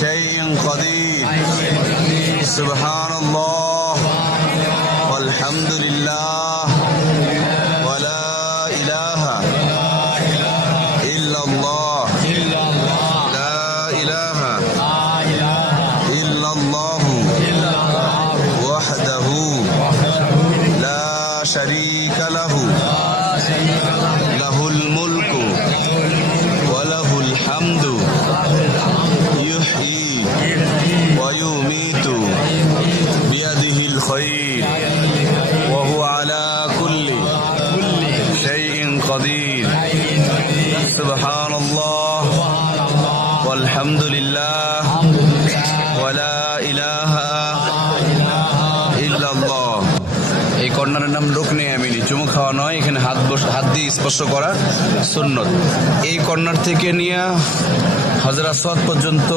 شيء قدير سبحان الله والحمد لله ولا إله إلا الله لا إله إلا الله وحده لا شريك له له الملك وله الحمد يحيي ويميت بيده الخير وهو على كل شيء قدير سبحان الله والحمد لله ولا إله إلا الله। এই কর্নারের নাম রুকনে ইয়ামিনী, চুমু খাওয়া নয়, এখানে হাত দিয়ে স্পর্শ করা সুন্নত। এই কর্নার থেকে নিয়ে হযরত আসওয়াদ পর্যন্ত